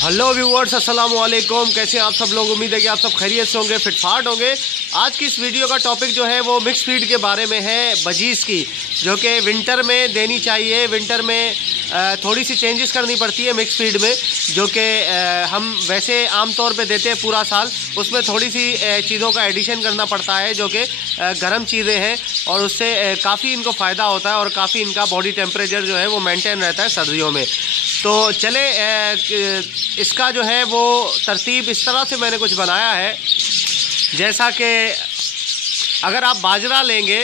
Hello viewers, अस्सलाम वालेकुम। कैसे हैं आप सब लोग? उम्मीद है कि आप सब खैरियत से होंगे, फिटफाट होंगे। आज की इस वीडियो का टॉपिक जो है वो मिक्स फीड के बारे में है, बजीज़ की, जो कि विंटर में देनी चाहिए। विंटर में थोड़ी सी चेंजेस करनी पड़ती है मिक्स फीड में, जो कि हम वैसे आम तौर पे देते हैं पूरा साल। उसमें थोड़ी सी चीज़ों का एडिशन करना पड़ता है, जो कि गर्म चीज़ें हैं, और उससे काफ़ी इनको फ़ायदा होता है और काफ़ी इनका बॉडी टेम्परेचर जो है वो मेंटेन रहता है सर्दियों में। तो चले इसका जो है वो तरतीब इस तरह से मैंने कुछ बनाया है, जैसा कि अगर आप बाजरा लेंगे,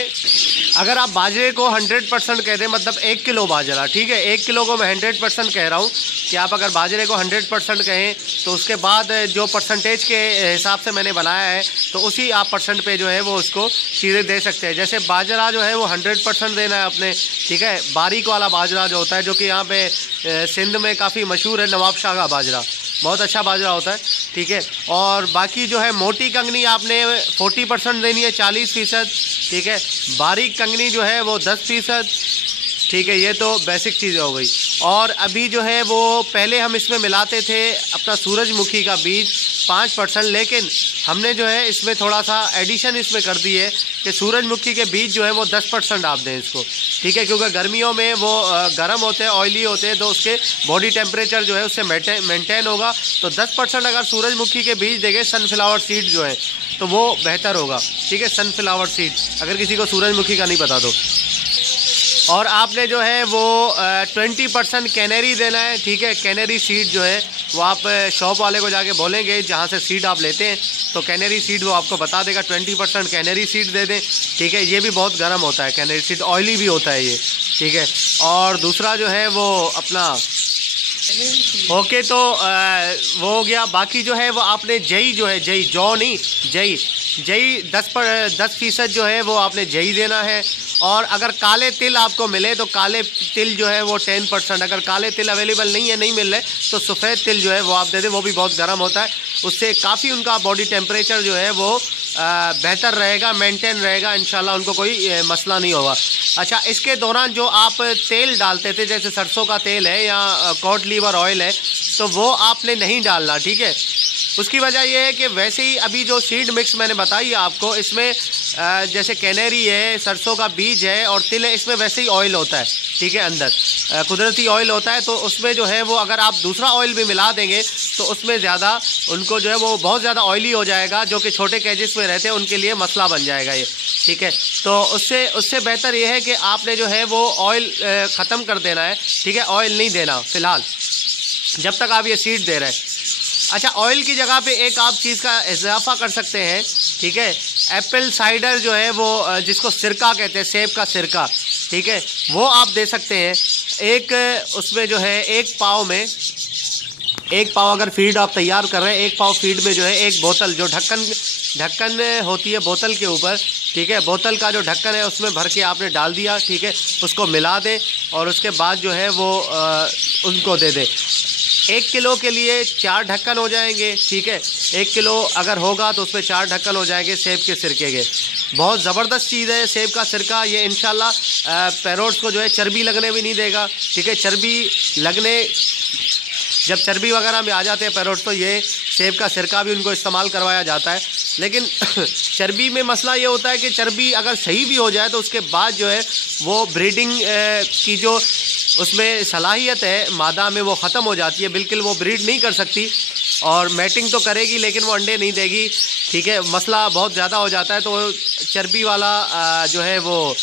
अगर आप बाजरे को 100% कह दें, मतलब 1 किलो बाजरा, ठीक है, 1 किलो को मैं 100% कह रहा हूँ कि आप अगर बाजरे को 100% कहें तो उसके बाद जो परसेंटेज के हिसाब से मैंने बनाया है तो उसी आप परसेंट पे जो है वो उसको चीज़ें दे सकते हैं। जैसे बाजरा जो है वो 100% देना है अपने, ठीक है। बारीक वाला बाजरा जो होता है, जो कि यहाँ पे सिंध में काफ़ी मशहूर है, नवाब शाह का बाजरा, बहुत अच्छा बाजरा होता है, ठीक है। और बाकी जो है मोटी कंगनी आपने 40% देनी है, 40%, ठीक है। बारीक कंगनी जो है वो 10%, ठीक है। ये तो बेसिक चीज़ हो गई। और अभी जो है वो पहले हम इसमें मिलाते थे अपना सूरजमुखी का बीज 5%, लेकिन हमने जो है इसमें थोड़ा सा एडिशन इसमें कर दी है कि सूरजमुखी के बीज जो है वो 10% आप दें इसको, ठीक है। क्योंकि गर्मियों में वो गर्म होते हैं, ऑयली होते हैं, तो उसके बॉडी टेम्परेचर जो है उससे मेंटेन होगा। तो 10% अगर सूरजमुखी के बीज देंगे, सनफ्लावर सीड जो है, तो वो बेहतर होगा, ठीक है। सनफ्लावर सीड, अगर किसी को सूरजमुखी का नहीं पता तो। और आपने जो है वो 20% कैनरी देना है, ठीक है। कैनरी सीड जो है वो आप शॉप वाले को जाके बोलेंगे जहाँ से सीड आप लेते हैं, तो कैनरी सीड वो आपको बता देगा। 20% कैनरी सीड दे दें, ठीक है। ये भी बहुत गर्म होता है कैनरी सीड, ऑयली भी होता है ये, ठीक है। और दूसरा जो है वो अपना ओके, तो वो हो गया। बाकी जो है वो आपने जई जो है, जई जौ नहीं, जई 10% जो है वो आपने जई देना है। और अगर काले तिल आपको मिले तो काले तिल जो है वो 10%, अगर काले तिल अवेलेबल नहीं है, नहीं मिल रहे, तो सफ़ेद तिल जो है वो आप दे दें। वो भी बहुत गर्म होता है, उससे काफ़ी उनका बॉडी टेम्परेचर जो है वो बेहतर रहेगा, मेंटेन रहेगा, इंशाल्लाह उनको कोई मसला नहीं होगा। अच्छा, इसके दौरान जो आप तेल डालते थे, जैसे सरसों का तेल है या कॉड लीवर ऑयल है, तो वो आपने नहीं डालना, ठीक है। उसकी वजह यह है कि वैसे ही अभी जो सीड मिक्स मैंने बताई आपको, इसमें जैसे कैनेरी है, सरसों का बीज है और तिल है, इसमें वैसे ही ऑयल होता है, ठीक है। अंदर कुदरती ऑयल होता है, तो उसमें जो है वो अगर आप दूसरा ऑयल भी मिला देंगे तो उसमें ज़्यादा उनको जो है वो बहुत ज़्यादा ऑयली हो जाएगा, जो कि छोटे कैजेस में रहते हैं उनके लिए मसला बन जाएगा ये, ठीक है। तो उससे बेहतर ये है कि आपने जो है वो ऑयल ख़त्म कर देना है, ठीक है। ऑयल नहीं देना फ़िलहाल, जब तक आप ये सीड दे रहे हैं। अच्छा, ऑयल की जगह पे एक आप चीज़ का इजाफा कर सकते हैं, ठीक है। एप्पल साइडर जो है वो जिसको सिरका कहते हैं, सेब का सिरका, ठीक है, वो आप दे सकते हैं। एक उसमें जो है एक पाव अगर फीड आप तैयार कर रहे हैं, एक पाव फीड में जो है एक बोतल, जो ढक्कन होती है बोतल के ऊपर, ठीक है, बोतल का जो ढक्कन है उसमें भर के आपने डाल दिया, ठीक है। उसको मिला दें और उसके बाद जो है वो उनको दे दें। 1 किलो के लिए 4 ढक्कन हो जाएंगे, ठीक है। 1 किलो अगर होगा तो उसमें 4 ढक्कन हो जाएंगे सेब के सिरके के। बहुत ज़बरदस्त चीज़ है सेब का सिरका, ये इंशाल्लाह पैरोट्स को जो है चर्बी लगने भी नहीं देगा, ठीक है। चर्बी लगने, जब चर्बी वगैरह में आ जाते हैं पैरोट्स, तो ये सेब का सिरका भी उनको इस्तेमाल करवाया जाता है। लेकिन चर्बी में मसला ये होता है कि चर्बी अगर सही भी हो जाए तो उसके बाद जो है वो ब्रीडिंग की जो उसमें सलाहियत है मादा में, वो ख़त्म हो जाती है, बिल्कुल वो ब्रीड नहीं कर सकती। और मैटिंग तो करेगी लेकिन वो अंडे नहीं देगी, ठीक है। मसला बहुत ज़्यादा हो जाता है, तो चर्बी वाला जो है वो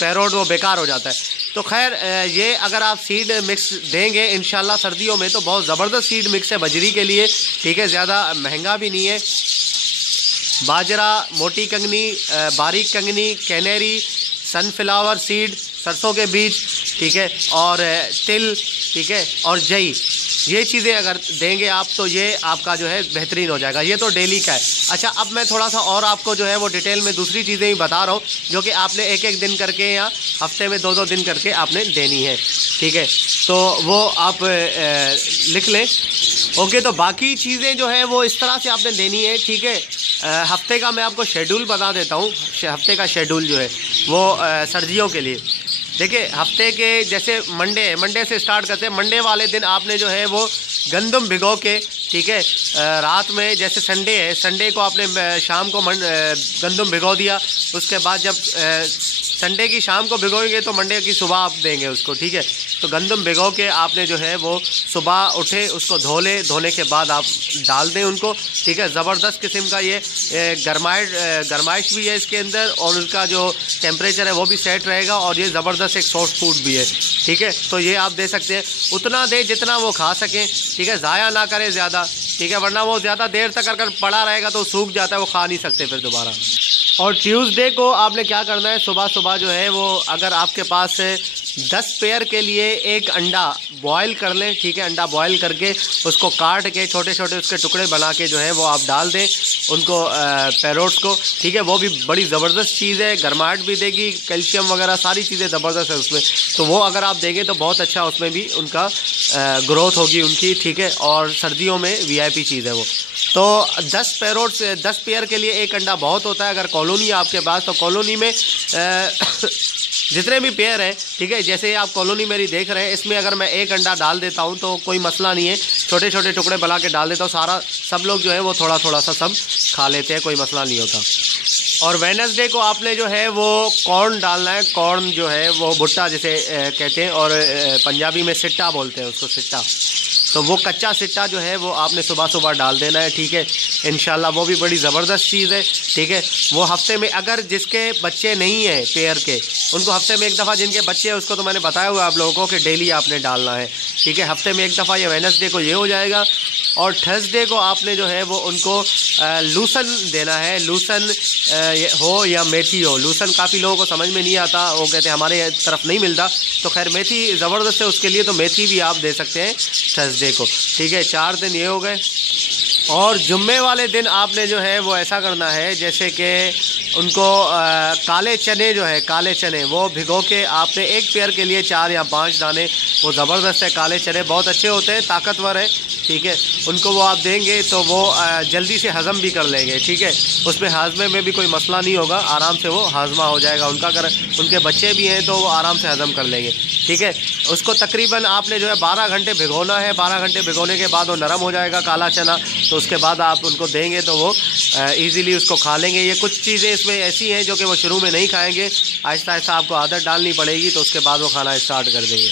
पैरोट वो बेकार हो जाता है। तो खैर ये अगर आप सीड मिक्स देंगे इंशाल्लाह सर्दियों में, तो बहुत ज़बरदस्त सीड मिक्स है बजरी के लिए, ठीक है। ज़्यादा महंगा भी नहीं है। बाजरा, मोटी कंगनी, बारीक कंगनी, कैनेरी, सनफ्लावर सीड, सरसों के बीज, ठीक है, और तिल, ठीक है, और जई, ये चीज़ें अगर देंगे आप तो ये आपका जो है बेहतरीन हो जाएगा। ये तो डेली का है। अच्छा, अब मैं थोड़ा सा और आपको जो है वो डिटेल में दूसरी चीज़ें भी बता रहा हूँ, जो कि आपने एक एक दिन करके या हफ्ते में 2-2 दिन करके आपने देनी है, ठीक है। तो वो आप लिख लें, ओके। तो बाकी चीज़ें जो है वो इस तरह से आपने देनी है, ठीक है। हफ्ते का मैं आपको शेड्यूल बता देता हूँ, हफ्ते का शेड्यूल जो है वो सर्दियों के लिए। देखिए हफ्ते के जैसे मंडे से स्टार्ट करते हैं। मंडे वाले दिन आपने जो है वो गंदम भिगो के, ठीक है, रात में, जैसे संडे है, संडे को आपने शाम को गंदम भिगो दिया। उसके बाद जब संडे की शाम को भिगोएंगे तो मंडे की सुबह आप देंगे उसको, ठीक है। तो गंदम भिगो के आपने जो है वो सुबह उठे उसको धोने के बाद आप डाल दें उनको, ठीक है। ज़बरदस्त किस्म का ये गरमाइश भी है इसके अंदर, और उसका जो टेम्परेचर है वो भी सेट रहेगा, और ये ज़बरदस्त एक सॉफ्ट फूड भी है, ठीक है। तो ये आप दे सकते हैं, उतना दे जितना वो खा सकें, ठीक है, ज़ाया ना करें ज़्यादा, ठीक है, वरना वो ज़्यादा देर तक अगर पड़ा रहेगा तो सूख जाता है, वो खा नहीं सकते फिर दोबारा। और ट्यूसडे को आपने क्या करना है, सुबह सुबह जो है वो, अगर आपके पास 10 पेयर के लिए एक अंडा बॉयल कर लें, ठीक है। अंडा बॉयल करके उसको काट के छोटे छोटे उसके टुकड़े बना के जो है वो आप डाल दें उनको, पैरोट्स को, ठीक है। वो भी बड़ी ज़बरदस्त चीज़ है, गर्माहट भी देगी, कैल्शियम वगैरह सारी चीज़ें ज़बरदस्त है उसमें। तो वो अगर आप देंगे तो बहुत अच्छा उसमें भी उनका ग्रोथ होगी उनकी, ठीक है। और सर्दियों में VIP चीज़ है वो। तो 10 पैरोट्स 10 पेयर के लिए एक अंडा बहुत होता है। अगर कॉलोनी है आपके पास तो कॉलोनी में जितने भी पेयर हैं, ठीक है, जैसे आप कॉलोनी मेरी देख रहे हैं, इसमें अगर मैं एक अंडा डाल देता हूं तो कोई मसला नहीं है, छोटे छोटे टुकड़े बना के डाल देता हूं, सब लोग जो है वो थोड़ा थोड़ा सा सब खा लेते हैं, कोई मसला नहीं होता। और वेडनेसडे को आपने जो है वो कॉर्न डालना है। कॉर्न जो है वो भुट्टा जिसे कहते हैं, और पंजाबी में सिट्टा बोलते हैं उसको, सिट्टा। तो वो कच्चा सिट्टा जो है वो आपने सुबह सुबह डाल देना है, ठीक है। इंशाल्लाह वो भी बड़ी ज़बरदस्त चीज़ है, ठीक है। वो हफ्ते में, अगर जिसके बच्चे नहीं हैं पेयर के, उनको हफ्ते में एक दफ़ा, जिनके बच्चे हैं उसको तो मैंने बताया हुआ आप लोगों को कि डेली आपने डालना है, ठीक है। हफ्ते में एक दफ़ा ये वेडनेसडे को ये हो जाएगा। और थर्सडे को आपने जो है वो उनको लूसन देना है। लूसन हो या मेथी हो, लूसन काफ़ी लोगों को समझ में नहीं आता, वो कहते हैं हमारे तरफ नहीं मिलता, तो खैर मेथी ज़बरदस्त है उसके लिए, तो मेथी भी आप दे सकते हैं थर्सडे को, ठीक है। 4 दिन ये हो गए। और जुम्मे वाले दिन आपने जो है वो ऐसा करना है, जैसे कि उनको काले चने जो है, काले चने वो भिगो के आपने एक पेयर के लिए 4 या 5 दाने, वो ज़बरदस्त है, काले चने बहुत अच्छे होते हैं, ताकतवर है, ठीक है। उनको वो आप देंगे तो वो जल्दी से हज़म भी कर लेंगे, ठीक है। उसमें हाजमे में भी कोई मसला नहीं होगा, आराम से वो हाजमा हो जाएगा उनका। अगर उनके बच्चे भी हैं तो वो आराम से हज़म कर लेंगे, ठीक है। उसको तकरीबन आपने जो है 12 घंटे भिगोना है। 12 घंटे भिगोने के बाद वो नरम हो जाएगा काला चना, तो उसके बाद आप उनको देंगे तो वो ईज़िली उसको खा लेंगे। ये कुछ चीज़ें इसमें ऐसी हैं जो कि वो शुरू में नहीं खाएँगे, आहिस्ता आहिस्ता आपको आदत डालनी पड़ेगी, तो उसके बाद वो खाना स्टार्ट कर देंगे।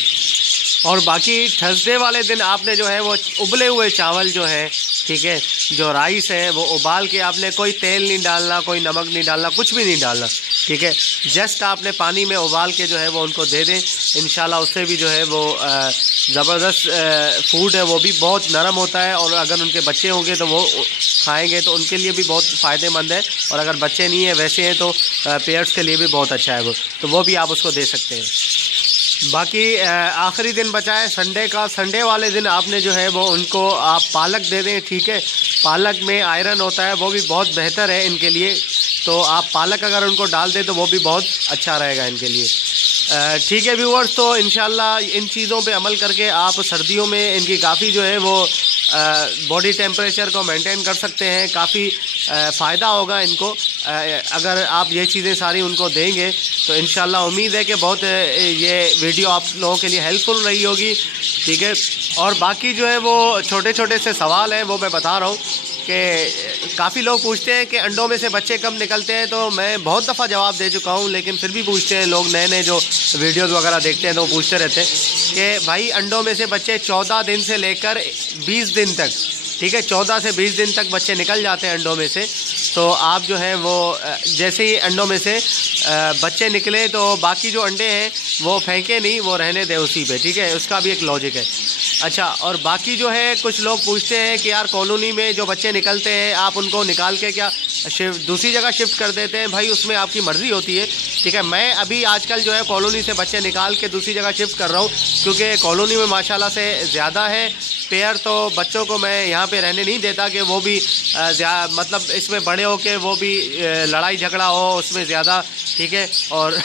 और बाकी थर्सडे वाले दिन आपने जो है वो उबले हुए चावल जो है, ठीक है, जो राइस है वो उबाल के, आपने कोई तेल नहीं डालना, कोई नमक नहीं डालना, कुछ भी नहीं डालना, ठीक है। जस्ट आपने पानी में उबाल के जो है वो उनको दे दें, इंशाल्लाह उससे भी जो है वो ज़बरदस्त फूड है, वो भी बहुत नरम होता है। और अगर उनके बच्चे होंगे तो वो खाएंगे तो उनके लिए भी बहुत फ़ायदेमंद है, और अगर बच्चे नहीं है वैसे हैं तो पेयर्स के लिए भी बहुत अच्छा है वो, तो वो भी आप उसको दे सकते हैं। बाकी आखिरी दिन बचा है संडे का। संडे वाले दिन आपने जो है वो उनको आप पालक दे दें, ठीक है। पालक में आयरन होता है, वो भी बहुत बेहतर है इनके लिए, तो आप पालक अगर उनको डाल दें तो वो भी बहुत अच्छा रहेगा इनके लिए, ठीक है व्यूअर्स। तो इंशाल्लाह इन चीज़ों पे अमल करके आप सर्दियों में इनकी काफ़ी जो है वो बॉडी टेम्परेचर को मेंटेन कर सकते हैं, काफ़ी फ़ायदा होगा इनको अगर आप ये चीज़ें सारी उनको देंगे। तो इंशाल्लाह उम्मीद है कि बहुत ये वीडियो आप लोगों के लिए हेल्पफुल रही होगी, ठीक है। और बाकी जो है वो छोटे छोटे से सवाल हैं वो मैं बता रहा हूँ कि काफ़ी लोग पूछते हैं कि अंडों में से बच्चे कब निकलते हैं, तो मैं बहुत दफ़ा जवाब दे चुका हूँ, लेकिन फिर भी पूछते हैं लोग, नए नए जो वीडियोस वगैरह देखते हैं तो पूछते रहते हैं कि भाई अंडों में से बच्चे 14 दिन से लेकर 20 दिन तक, ठीक है, 14 से 20 दिन तक बच्चे निकल जाते हैं अंडों में से। तो आप जो है वो जैसे ही अंडों में से बच्चे निकले तो बाकी जो अंडे हैं वो फेंके नहीं, वो रहने दें उसी पे, ठीक है, उसका भी एक लॉजिक है। अच्छा, और बाकी जो है कुछ लोग पूछते हैं कि यार कॉलोनी में जो बच्चे निकलते हैं आप उनको निकाल के क्या दूसरी जगह शिफ्ट कर देते हैं? भाई उसमें आपकी मर्ज़ी होती है, ठीक है। मैं अभी आजकल जो है कॉलोनी से बच्चे निकाल के दूसरी जगह शिफ्ट कर रहा हूँ, क्योंकि कॉलोनी में माशाल्लाह से ज़्यादा है पेयर, तो बच्चों को मैं यहाँ पे रहने नहीं देता कि वो भी मतलब इसमें बड़े हो के वो भी लड़ाई झगड़ा हो उसमें ज़्यादा, ठीक है। और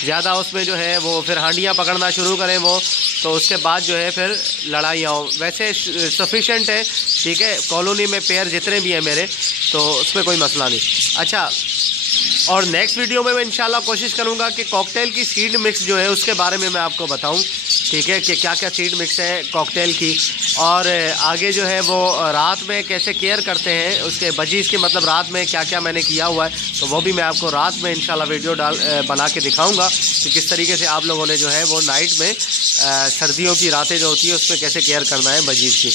ज़्यादा उसमें जो है वो फिर हांडियाँ पकड़ना शुरू करें वो, तो उसके बाद जो है फिर लड़ाइयाँ हो। वैसे सफिशेंट है, ठीक है, कॉलोनी में पेयर जितने भी हैं मेरे, तो उसमें कोई मसला नहीं। अच्छा, और नेक्स्ट वीडियो में मैं इंशाल्लाह कोशिश करूंगा कि कॉकटेल की सीड मिक्स जो है उसके बारे में मैं आपको बताऊं, ठीक है, कि क्या क्या सीड मिक्स है कॉकटेल की, और आगे जो है वो रात में कैसे केयर करते हैं उसके बजीज की, मतलब रात में क्या क्या मैंने किया हुआ है, तो वो भी मैं आपको रात में इंशाल्लाह वीडियो बना के दिखाऊंगा कि किस तरीके से आप लोगों ने जो है वो नाइट में सर्दियों की रातें जो होती है उसमें कैसे केयर करना है बजीज की।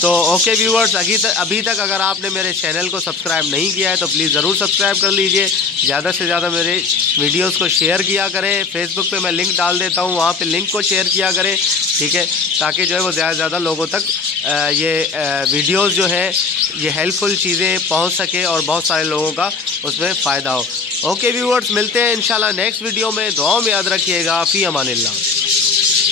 तो ओके व्यूअर्स, अभी तक अगर आपने मेरे चैनल को सब्सक्राइब नहीं किया है तो प्लीज़ ज़रूर सब्सक्राइब कर लीजिए, ज़्यादा से ज़्यादा मेरे वीडियोस को शेयर किया करें। फेसबुक पे मैं लिंक डाल देता हूँ, वहाँ पे लिंक को शेयर किया करें, ठीक है, ताकि जो है वो ज़्यादा से ज़्यादा लोगों तक ये वीडियोस जो है ये हेल्पफुल चीज़ें पहुँच सके और बहुत सारे लोगों का उसमें फ़ायदा हो। ओके व्यूअर्स, मिलते हैं इंशाल्लाह नेक्स्ट वीडियो में। दुआ में याद रखिएगा। फ़ी अमानिल्लाह।